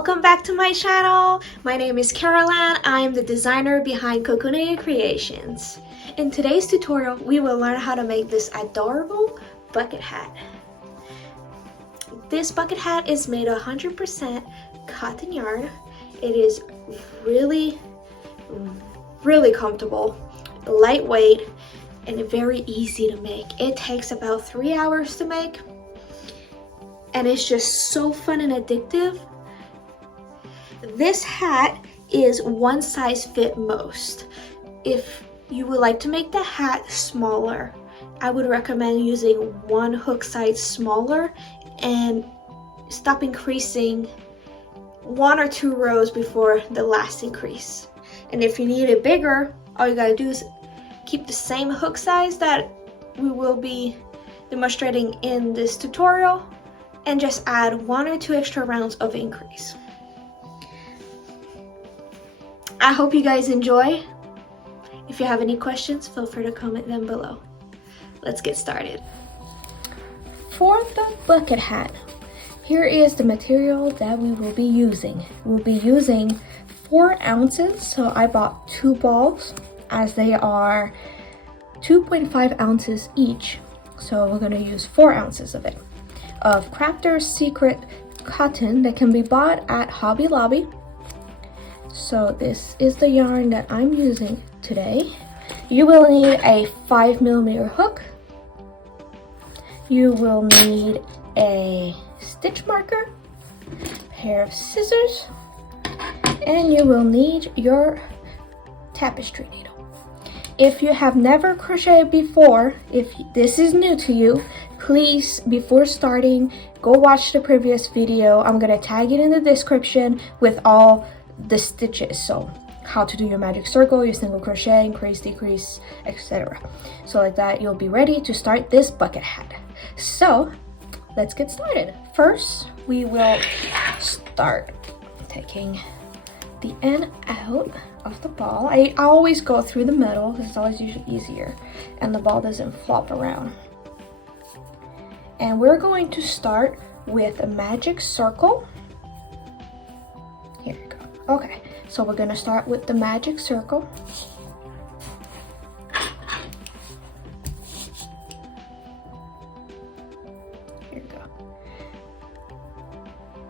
Welcome back to my channel. My name is Caroline. I am the designer behind CocoKnittedCreations. In today's tutorial, we will learn how to make this adorable bucket hat. This bucket hat is made of 100% cotton yarn. It is really comfortable, lightweight, and very easy to make. It takes about 3 hours to make, and it's just so fun and addictive. This hat is one size fit most. If you would like to make the hat smaller, I would recommend using one hook size smaller and stop increasing 1 or 2 rows before the last increase. And if you need it bigger, all you gotta do is keep the same hook size that we will be demonstrating in this tutorial and just add 1 or 2 extra rounds of increase. I hope you guys enjoy. If you have any questions, feel free to comment them below. Let's get started. For the bucket hat, here is the material that we will be using. We'll be using 4 ounces, so I bought 2 balls as they are 2.5 ounces each. So we're gonna use 4 ounces of it. Of Crafter's Secret cotton that can be bought at Hobby Lobby. So this is the yarn that I'm using today. You will need a 5mm hook. You will need a stitch marker, pair of scissors, and you will need your tapestry needle. If you have never crocheted before, if this is new to you, please, before starting, go watch the previous video. I'm gonna tag it in the description with all the stitches, so how to do your magic circle, your single crochet, increase, decrease, etc. So like that, you'll be ready to start this bucket hat. So let's get started. First, we will start taking the end out of the ball. I always go through the middle because it's always usually easier and the ball doesn't flop around. And we're going to start with a magic circle. Here you go. Okay, so we're gonna start with the magic circle. Here you go.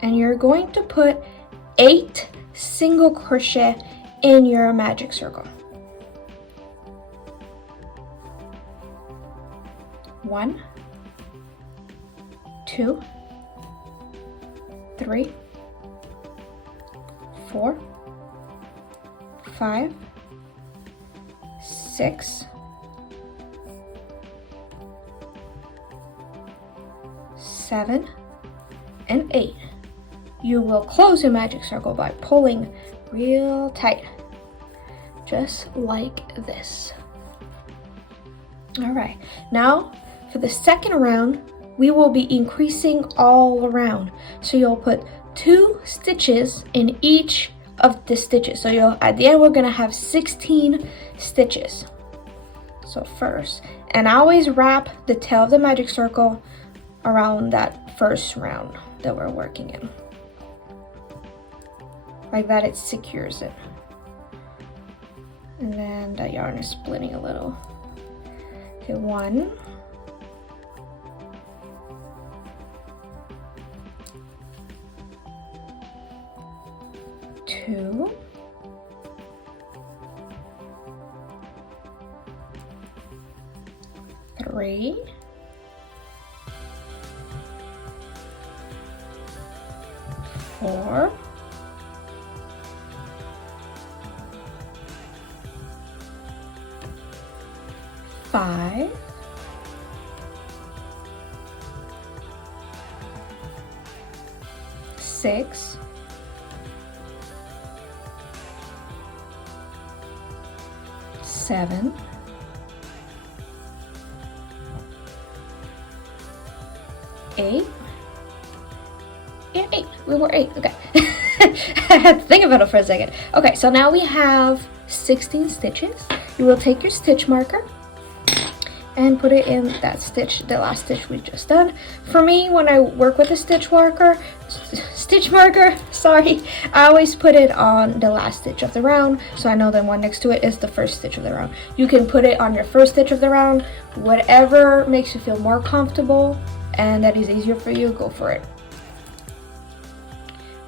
And you're going to put 8 single crochet in your magic circle. 1, 2, 3, 4, 5, 6, 7, and 8. You will close your magic circle by pulling real tight, just like this. All right, now for the second round, we will be increasing all around. So you'll put 2 stitches in each of the stitches. So at the end, we're gonna have 16 stitches. So first, and I always wrap the tail of the magic circle around that first round that we're working in. Like that, it secures it. And then that yarn is splitting a little. Okay, 1, 2, 3, 4, 5, 6, 7, 8. Yeah, 8. We were 8. Okay. I had to think about it for a second. Okay, so now we have 16 stitches. You will take your stitch marker and put it in that stitch, the last stitch we just done. For me, when I work with a stitch marker, sorry, I always put it on the last stitch of the round, so I know the one next to it is the first stitch of the round. You can put it on your first stitch of the round, whatever makes you feel more comfortable and that is easier for you, go for it.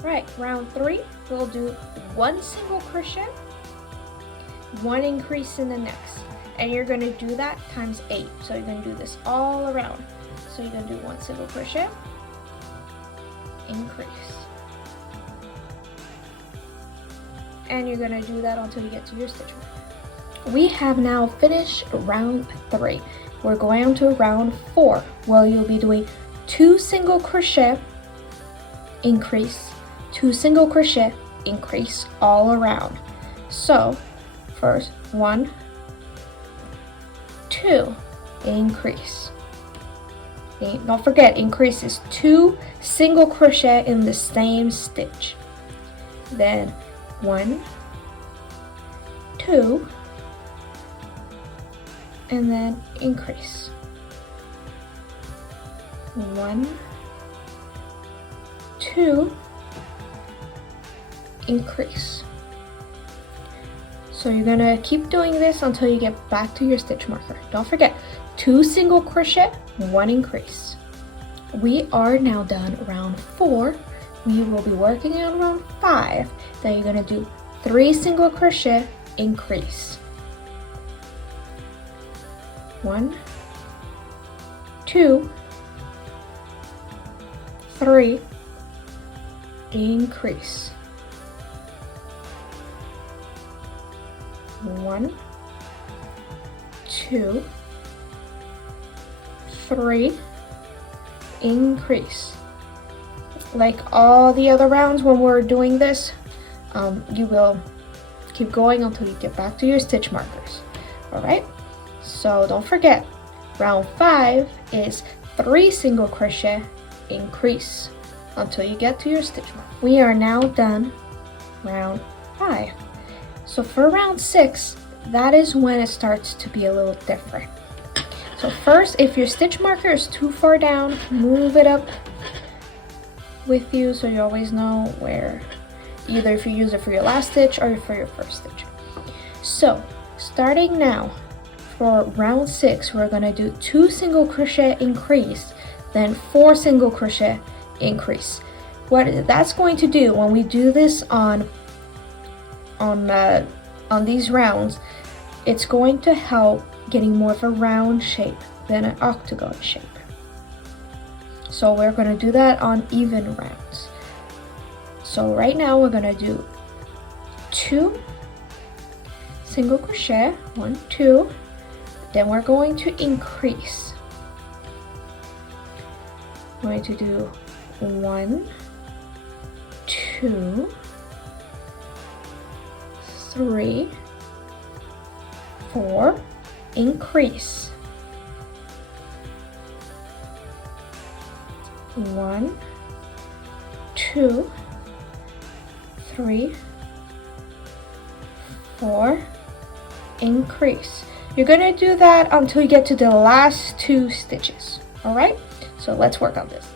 Right, round 3, we'll do 1 single crochet, 1 increase in the next, and you're going to do that times 8. So you're going to do this all around. So you're going to do 1 single crochet, increase, and you're going to do that until you get to your stitch mark. We have now finished round 3. We're going on to round 4, where you'll be doing 2 single crochet, increase, 2 single crochet, increase all around. So first 1, 2, increase. Don't forget, increase is 2 single crochet in the same stitch. Then 1, 2, and then increase. 1, 2, increase. So you're gonna keep doing this until you get back to your stitch marker. Don't forget, 2 single crochet, 1 increase. We are now done round 4. We will be working on round 5. Then you're gonna do 3 single crochet, increase. 1, 2, 3, increase. 1, 2, 3, increase. Like all the other rounds when we're doing this, you will keep going until you get back to your stitch markers. Alright, so don't forget, round 5 is 3 single crochet, increase until you get to your stitch mark. We are now done round 5. So for round 6, that is when it starts to be a little different. So first, if your stitch marker is too far down, move it up with you so you always know where, either if you use it for your last stitch or for your first stitch. So starting now for round 6, we're going to do 2 single crochet, increase, then 4 single crochet, increase. What that's going to do when we do this on these rounds, it's going to help getting more of a round shape than an octagon shape. So we're going to do that on even rounds. So right now we're going to do 2 single crochet, 1, 2, then we're going to increase. We're going to do 1, 2, 3, 4, increase. 1, 2, 3, 4, increase. You're going to do that until you get to the last 2 stitches. Alright, so let's work on this.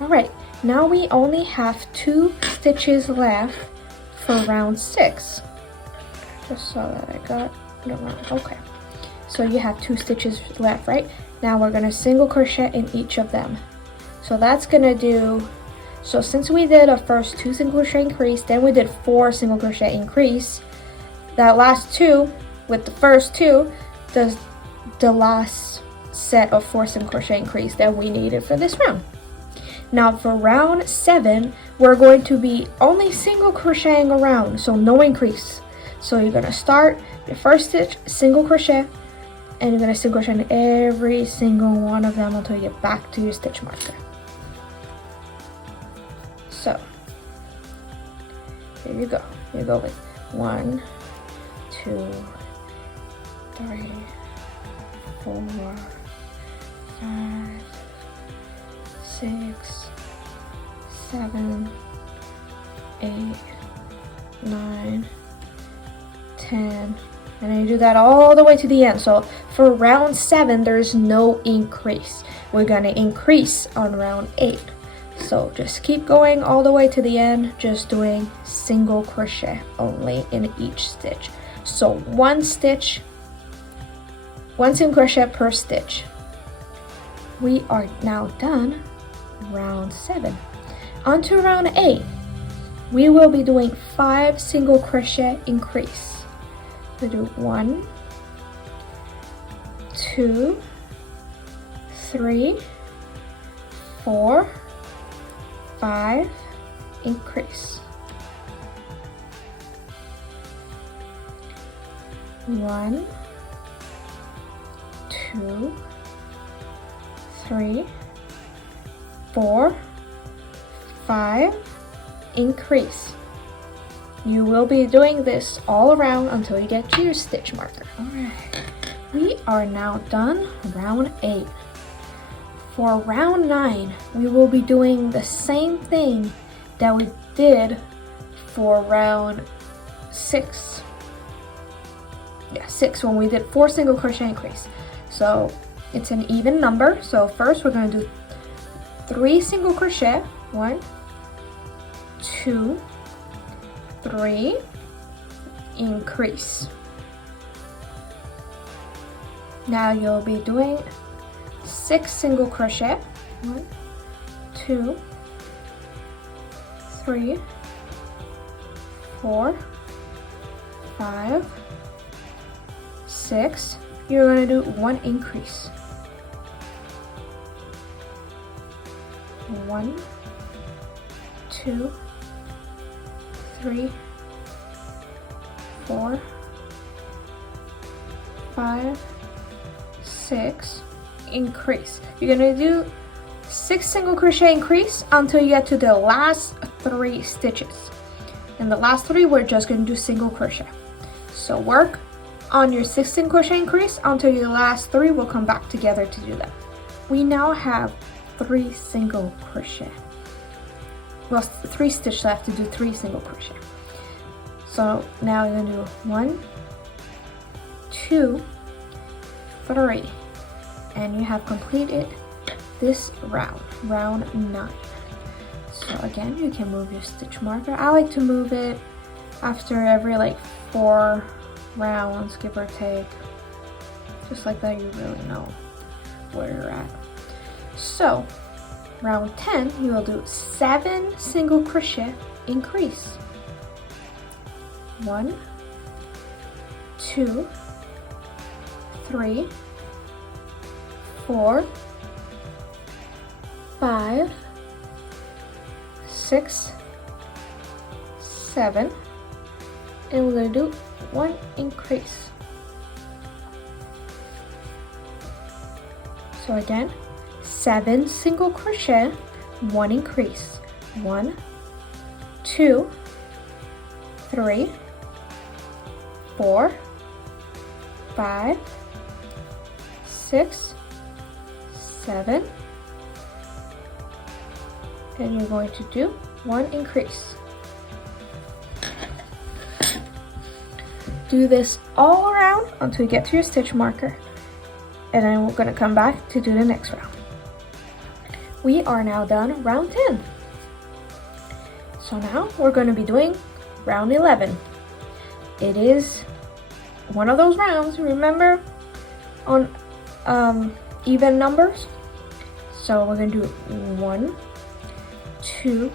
Alright, now we only have 2 stitches left for round 6. Just so that I got the round. Okay, so you have 2 stitches left, right? Now we're going to single crochet in each of them. So that's going to do, so since we did a first 2 single crochet increase, then we did 4 single crochet increase, that last 2 with the first 2 does the last set of 4 single crochet increase that we needed for this round. Now for round 7, we're going to be only single crocheting around, so no increase. So you're going to start your first stitch, single crochet, And you're gonna single crochet in every single one of them until you get back to your stitch marker. So here you go. You go with 1, 2, 3, 4, 5, 6, 7, 8, 9, 10, and then you do that all the way to the end. So for round 7, there's no increase. We're gonna increase on round 8. So just keep going all the way to the end, just doing single crochet only in each stitch. So one single crochet per stitch. We are now done round 7. On to round 8. We will be doing 5 single crochet increase. We do 1, 2, 3, 4, 5, increase. 1, 2, 3, 4, 5, increase. You will be doing this all around until you get to your stitch marker. Alright, we are now done round 8. For round 9, we will be doing the same thing that we did for round 6. Yeah, 6, when we did 4 single crochet increase. So it's an even number. So first we're going to do 3 single crochet. 1, 2, 3, increase. Now you'll be doing 6 single crochet. 1, 2, 3, 4, 5, 6. You're going to do 1 increase. 1, 2, 3, 4, 5, 6, increase. You're gonna do 6 single crochet increase until you get to the last 3 stitches. And the last 3, we're just gonna do single crochet. So work on your 6 single crochet increase until your last 3 will come back together to do that. We now have 3 single crochet. Well, 3 stitches left to do 3 single crochet. So now you're gonna do 1, 2, 3, and you have completed this round 9. So again, you can move your stitch marker. I like to move it after every like 4 rounds, give or take. Just like that, you really know where you're at. So round 10, you will do 7 single crochet increase. 1, 2, 3, 4, 5, 6, 7, and we're going to do 1 increase. So again, 7 single crochet, 1 increase. 1, 2, 3, 4, 5, 6, 7, and you're going to do 1 increase. Do this all around until you get to your stitch marker, and then we're going to come back to do the next round. We are now done round 10. So now we're going to be doing round 11. It is one of those rounds, remember, on even numbers. So we're going to do 1, 2,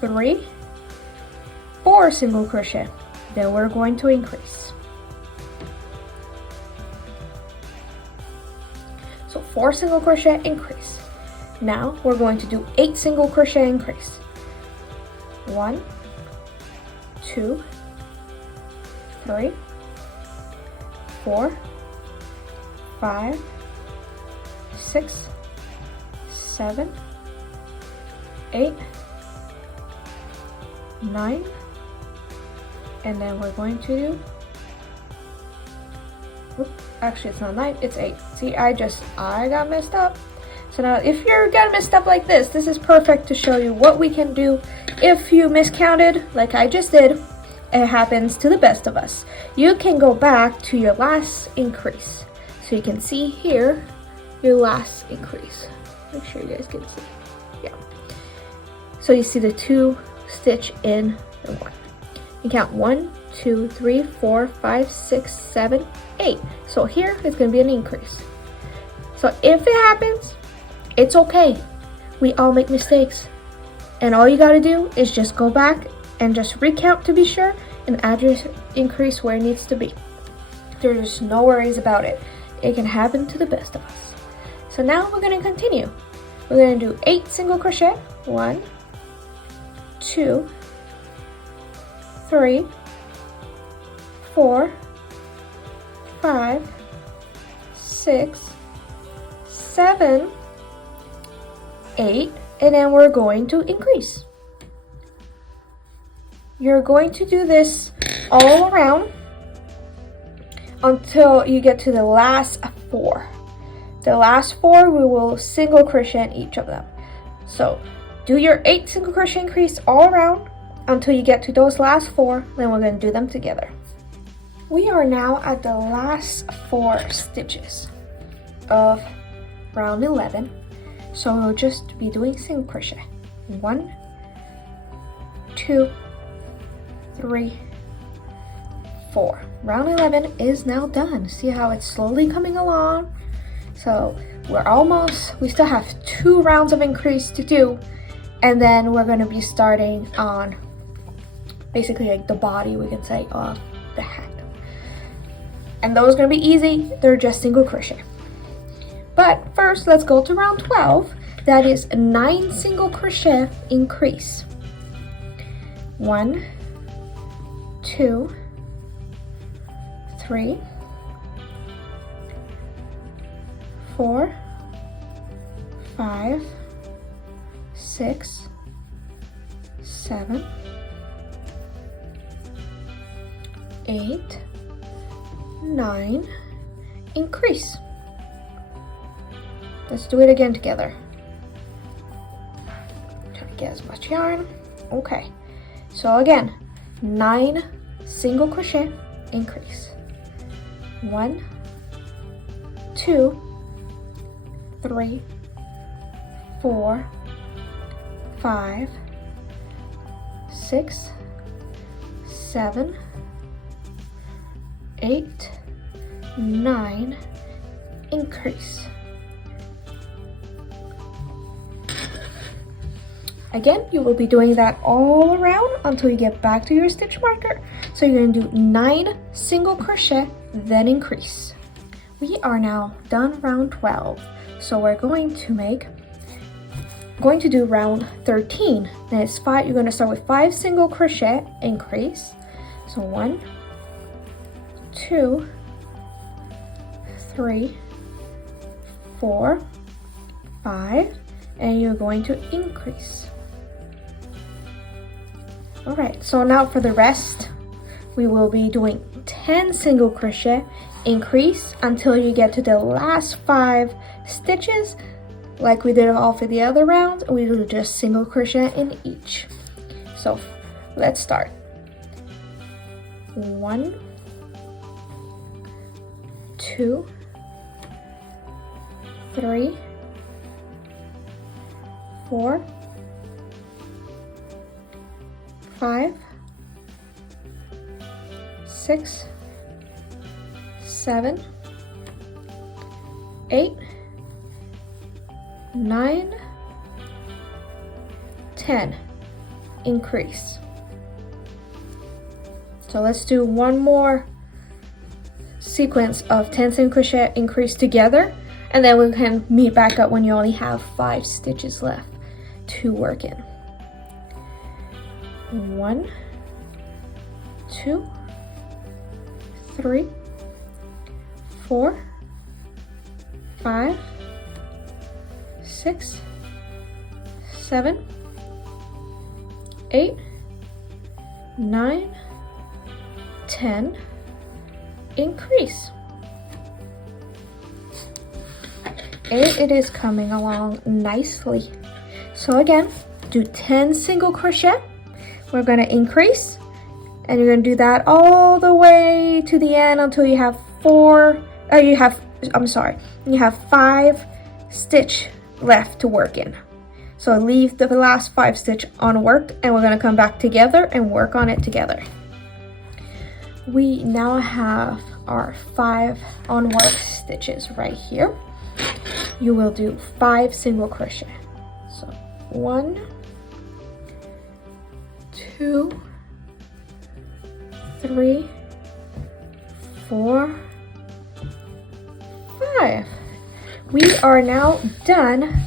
3, 4 single crochet. Then we're going to increase. So 4 single crochet increase. Now we're going to do 8 single crochet increase. 1, 2, 3, 4, 5, 6, 7, 8, 9, and then we're going to do, actually it's not 9, it's 8. See, I got messed up. So now if you're getting messed up like this is perfect to show you what we can do if you miscounted like I just did. It happens to the best of us. You can go back to your last increase. So you can see here your last increase. Make sure you guys can see. Yeah. So you see the 2 stitch in the 1. You count 1, 2, 3, 4, 5, 6, 7, 8. So here is going to be an increase. So if it happens, it's okay. We all make mistakes. And all you got to do is just go back and just recount to be sure and add your increase where it needs to be. There's no worries about it. It can happen to the best of us. So now we're going to continue. We're going to do 8 single crochet. 1, 2, 3, 4, 5, 6, 7, 8, and then we're going to increase. You're going to do this all around until you get to the last 4. The last 4 we will single crochet in each of them. So do your 8 single crochet increase all around until you get to those last 4, then we're going to do them together. We are now at the last 4 stitches of round 11. So we'll just be doing single crochet. 1, 2, 3, 4. Round 11 is now done. See how it's slowly coming along? So we still have 2 rounds of increase to do, and then we're going to be starting on basically like the body, we can say, of the hat. And those are going to be easy. They're just single crochet. But first, let's go to round 12. That is 9 single crochet increase. 1, 2, 3, 4, 5, 6, 7, 8, 9, increase. Let's do it again together. Try to get as much yarn. Okay, so again, 9 single crochet increase. 1, 2, 3, 4, 5, 6, 7, 8, 9, increase. Again, you will be doing that all around until you get back to your stitch marker. So you're going to do 9 single crochet, then increase. We are now done round 12. So we're going to do round 13. Then it's 5. You're going to start with 5 single crochet, increase. So 1, 2, 3, 4, 5, and you're going to increase. Alright, so now for the rest, we will be doing 10 single crochet, increase until you get to the last 5 stitches. Like we did all for the other rounds, we will just single crochet in each. So let's start. 1, 2, 3, 4, 5, 6, 7, 8, 9, 10. Increase. So let's do one more sequence of 10 single crochet increase together, and then we can meet back up when you only have 5 stitches left to work in. 1, 2, 3, 4, 5, 6, 7, 8, 9, 10, increase. And it is coming along nicely. So again, do 10 single crochet. We're going to increase, and you're going to do that all the way to the end until you have you have 5 stitch left to work in. So leave the last 5 stitch unworked, and we're going to come back together and work on it together. We now have our 5 unworked stitches right here. You will do 5 single crochet. So 1, 2, 3, 4, 5. We are now done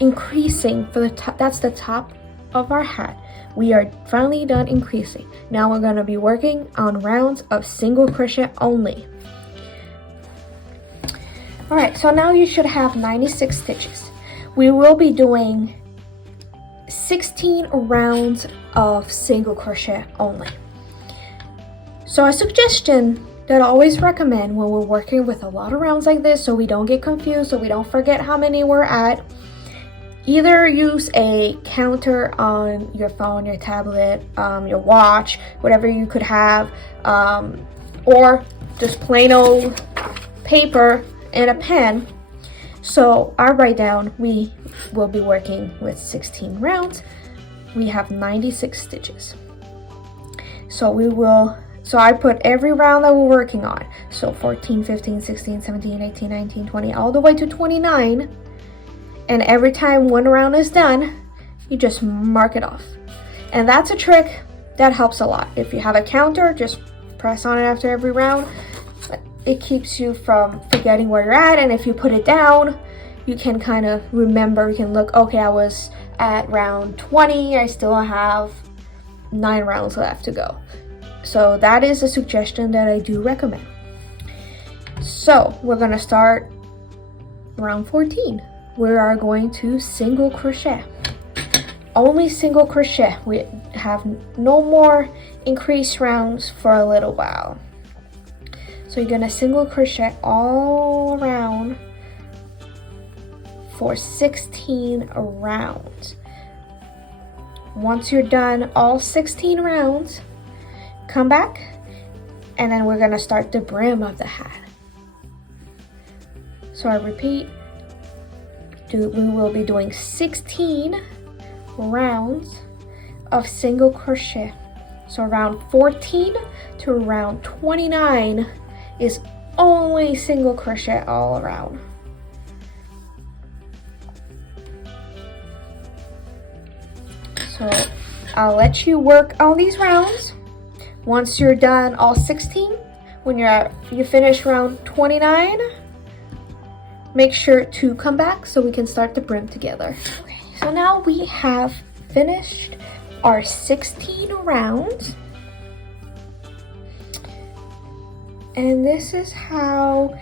increasing for the top. That's the top of our hat. We are finally done increasing. Now we're going to be working on rounds of single crochet only. All right, so now you should have 96 stitches. We will be doing 16 rounds of single crochet only. So a suggestion that I always recommend when we're working with a lot of rounds like this, so we don't get confused, so we don't forget how many we're at, either use a counter on your phone, your tablet, your watch, whatever you could have, or just plain old paper and a pen. So I write down, we will be working with 16 rounds. We have 96 stitches. So I put every round that we're working on. So 14, 15, 16, 17, 18, 19, 20, all the way to 29. And every time one round is done, you just mark it off. And that's a trick that helps a lot. If you have a counter, just press on it after every round. It keeps you from forgetting where you're at, and if you put it down, you can kind of remember. You can look, okay, I was at round 20, I still have 9 rounds left to go. So that is a suggestion that I do recommend. So we're gonna start round 14. We are going to single crochet. Only single crochet. We have no more increased rounds for a little while. So you're gonna single crochet all around for 16 rounds. Once you're done all 16 rounds, come back, and then we're gonna start the brim of the hat. So I repeat, we will be doing 16 rounds of single crochet. So round 14 to round 29 is only single crochet all around. So I'll let you work all these rounds. Once you're done all 16, when you finish round 29, make sure to come back so we can start the brim together. Okay, so now we have finished our 16 rounds. And this is how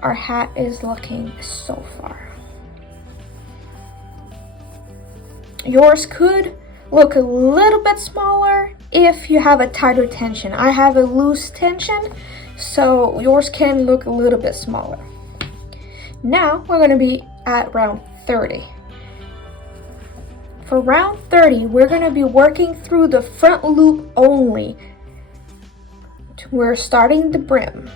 our hat is looking so far. Yours could look a little bit smaller if you have a tighter tension. I have a loose tension, so yours can look a little bit smaller. Now we're going to be at round 30. For round 30, we're going to be working through the front loop only. We're starting the brim.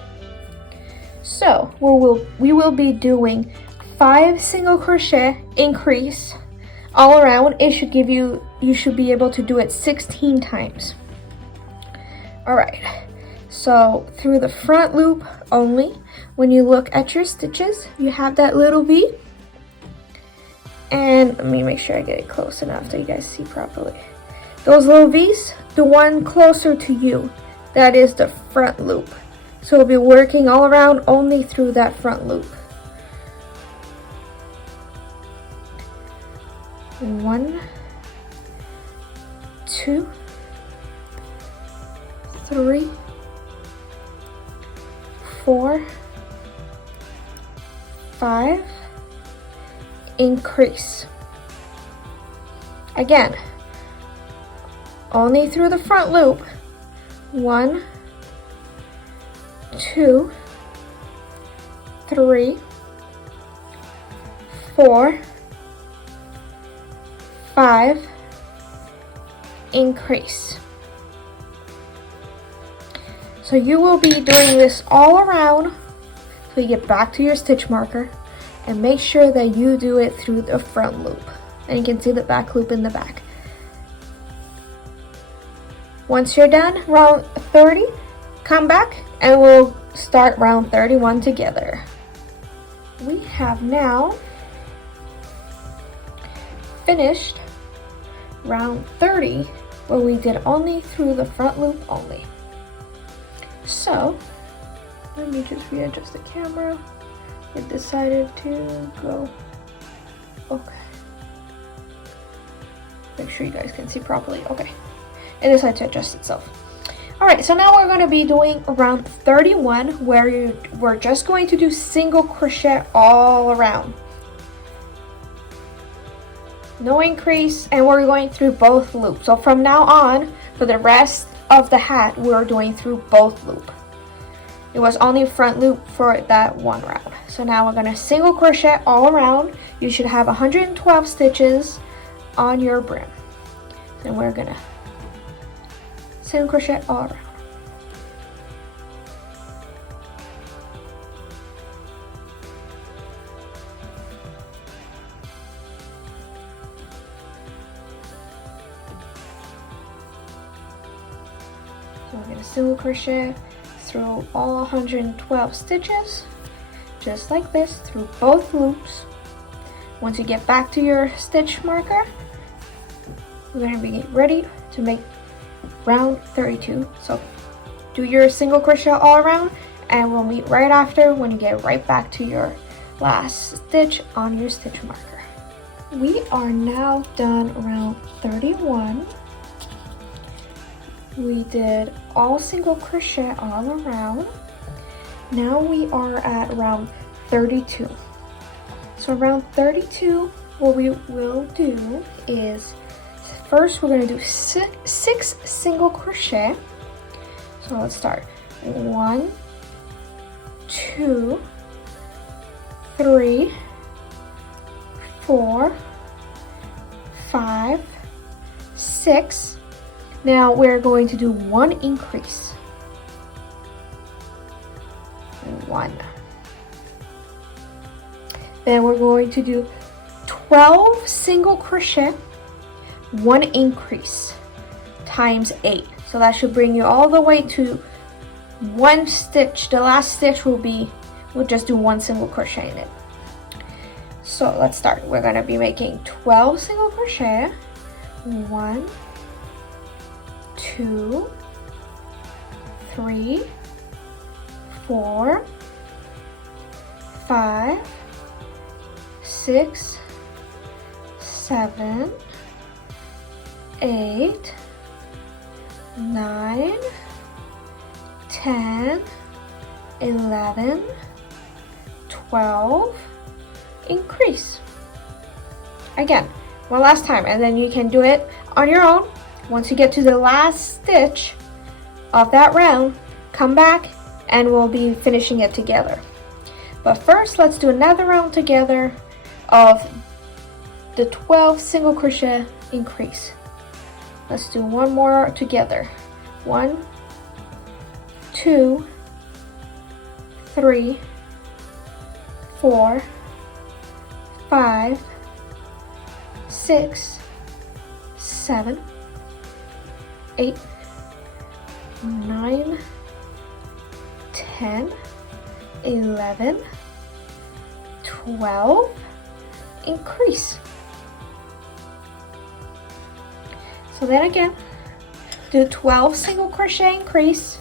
So we will be doing 5 single crochet increase all around. It should give you should be able to do it 16 times. All right, so through the front loop only, when you look at your stitches, you have that little V. And let me make sure I get it close enough so you guys see properly. Those little V's, the one closer to you, that is the front loop. So we'll be working all around only through that front loop. 1, 2, 3, 4, 5, increase. Again, only through the front loop. 1, 2, 3, 4, 5, increase. So you will be doing this all around till you get back to your stitch marker, and make sure that you do it through the front loop. And you can see the back loop in the back. Once you're done round 30, come back and we'll start round 31 together. We have now finished round 30, where we did only through the front loop only. So let me just readjust the camera. It decided to go. Okay. Make sure you guys can see properly. Okay. It decided to adjust itself. Alright, so now we're going to be doing round 31, where we're just going to do single crochet all around. No increase, and we're going through both loops. So from now on, for the rest of the hat, we're doing through both loops. It was only front loop for that one round. So now we're going to single crochet all around. You should have 112 stitches on your brim. Then we're going to single crochet all around. So we're going to single crochet through all 112 stitches, just like this, through both loops. Once you get back to your stitch marker, we're going to be ready to make round 32. So do your single crochet all around, and we'll meet right after when you get right back to your last stitch on your stitch marker. We are now done round 31. We did all single crochet all around. Now we are at round 32. So round 32, what we will do is, first we're going to do six single crochet. So let's start. 1, 2, 3, 4, 5, 6. Now we're going to do 1 increase. 1. Then we're going to do 12 single crochet, 1 increase, times 8. So that should bring you all the way to 1 stitch. The last stitch will be, we'll just do 1 single crochet in it. So let's start. We're going to be making 12 single crochet. 1, 2, 3, 4, 5, 6, 7, 8, 9, 10, 11, 12, increase. Again, one last time, and then you can do it on your own. Once you get to the last stitch of that round, come back and we'll be finishing it together. But first, let's do another round together of the 12 single crochet increase. Let's do one more together. 1, 2, 3, 4, 5, 6, 7, 8, 9, 10, 11, 12, increase. So then again, do 12 single crochet increase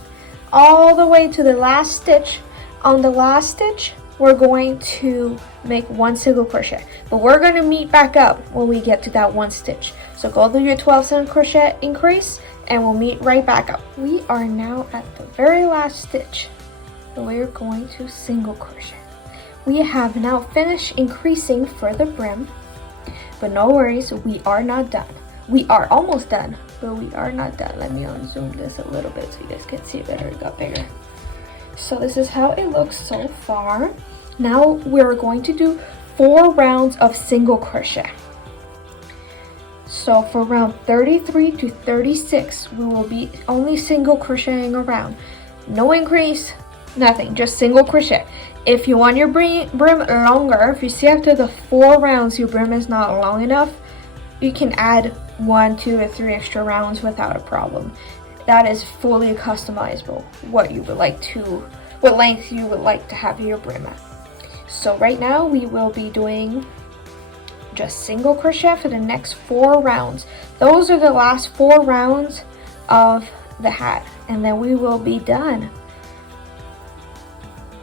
all the way to the last stitch. On the last stitch, we're going to make 1 single crochet, but we're going to meet back up when we get to that 1 stitch. So go through your 12 single crochet increase and we'll meet right back up. We are now at the very last stitch, so we're going to single crochet. we have now finished increasing for the brim, but no worries, we are not done. We are almost done, but we are not done. Let me unzoom this a little bit so you guys can see better. It got bigger. So this is how it looks so far. Now we're going to do 4 rounds of single crochet. So for round 33 to 36, we will be only single crocheting around. No increase, nothing, just single crochet. If you want your brim longer, if you see after the 4 rounds your brim is not long enough, you can add 1, 2, or 3 extra rounds without a problem. That is fully customizable, what length you would like to have your brim at. So right now we will be doing just single crochet for the next 4 rounds. Those are the last 4 rounds of the hat, and then we will be done.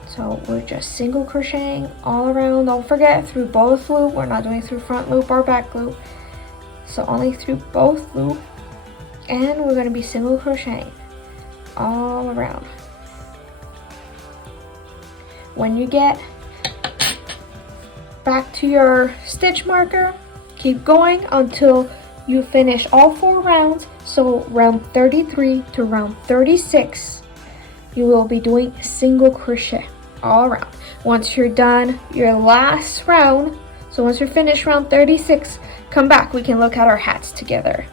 So we're just single crocheting all around. Don't forget, through both loop. We're not doing through front loop or back loop. So only through both loop. And we're going to be single crocheting all around. When you get back to your stitch marker, keep going until you finish all 4 rounds. So round 33 to round 36, you will be doing single crochet all around. Once you're done your last round, so once you're finished round 36, come back, we can look at our hats together.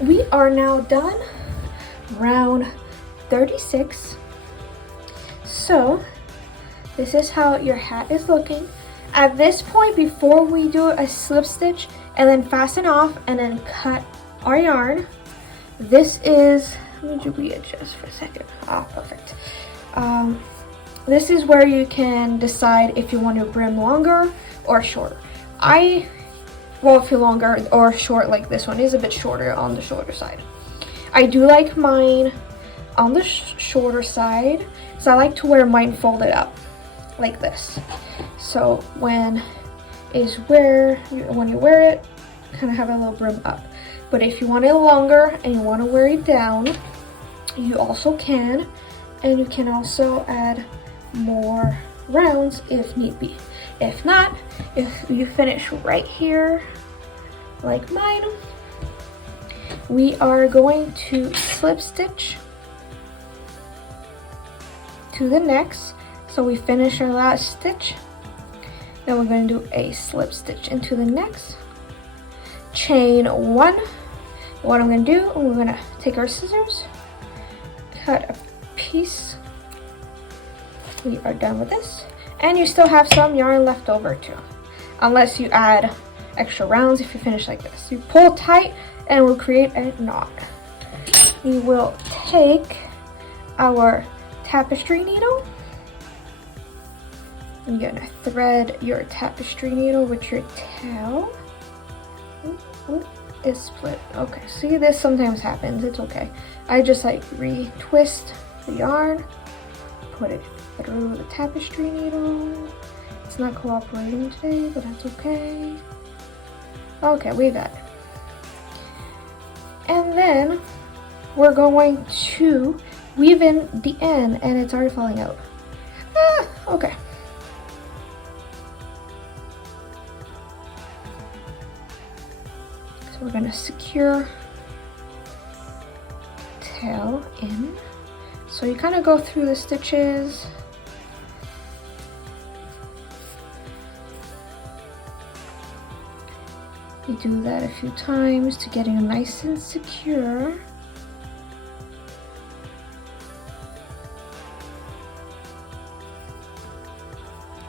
We are now done round 36. So this is how your hat is looking. At this point, before we do a slip stitch and then fasten off and then cut our yarn, this is, let me readjust for a second. Perfect. This is where you can decide if you want your brim longer or shorter. If you're longer or short, like this one is a bit shorter on the shorter side. I do like mine on the shorter side, so I like to wear mine folded up like this. So when you wear it, kind of have a little brim up. But if you want it longer and you want to wear it down, you also can, and you can also add more rounds if need be. If not, if you finish right here like mine, we are going to slip stitch to the next. So we finish our last stitch, then we're going to do a slip stitch into the next, chain 1. What I'm going to do, we're going to take our scissors, cut a piece. We are done with this, and you still have some yarn left over too, unless you add extra rounds. If you finish like this, you pull tight and we'll create a knot. We will take our tapestry needle. You're gonna thread your tapestry needle with your tail. It's split. Okay, see, this sometimes happens. It's okay. I just like retwist the yarn, put it through the tapestry needle. It's not cooperating today, but that's okay. Okay, we got it. And then we're going to weave in the end, and it's already falling out. Okay. So we're going to secure tail in. So you kind of go through the stitches. You do that a few times to get it nice and secure.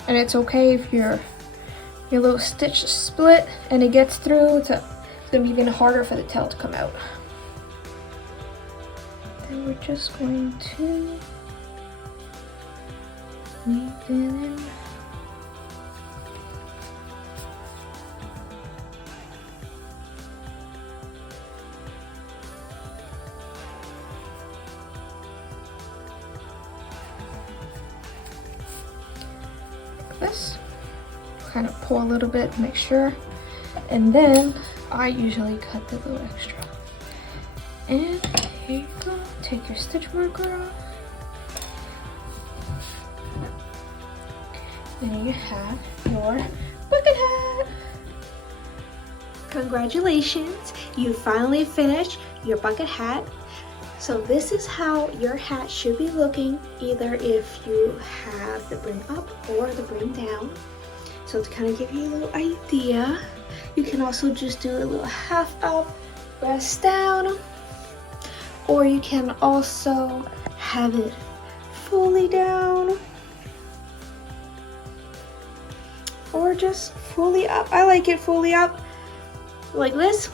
And it's okay if your little stitch split and it gets through. It's gonna be even harder for the tail to come out. Then we're just going to weave it in. This, kind of pull a little bit, make sure, and then I usually cut the little extra. And here you go. Take your stitch marker off. And you have your bucket hat. Congratulations, you finally finished your bucket hat. So this is how your hat should be looking, either if you have the brim up or the brim down. So to kind of give you a little idea, you can also just do a little half up, rest down, or you can also have it fully down, or just fully up. I like it fully up like this.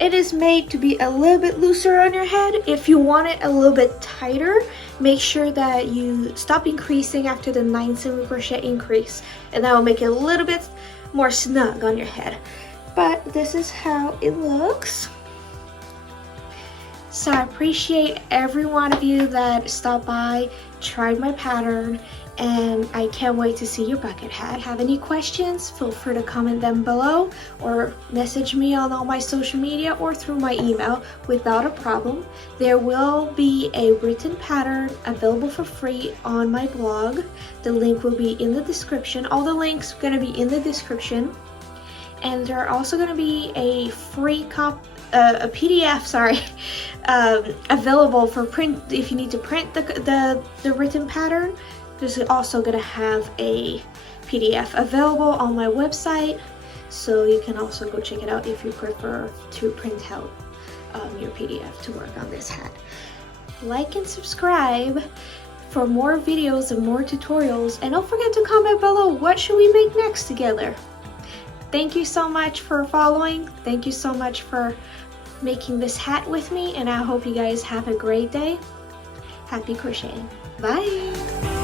It is made to be a little bit looser on your head. If you want it a little bit tighter, make sure that you stop increasing after the 9 single crochet increase, and that will make it a little bit more snug on your head. But this is how it looks. So I appreciate every one of you that stopped by, tried my pattern, and I can't wait to see your bucket hat. If you have any questions, feel free to comment them below or message me on all my social media or through my email without a problem. There will be a written pattern available for free on my blog. The link will be in the description. All the links are going to be in the description. And there are also going to be a free a PDF, available for print if you need to print the written pattern. This is also going to have a PDF available on my website, so you can also go check it out if you prefer to print out your PDF to work on this hat. Like and subscribe for more videos and more tutorials, and don't forget to comment below what should we make next together. Thank you so much for following. Thank you so much for making this hat with me, and I hope you guys have a great day. Happy crocheting. Bye!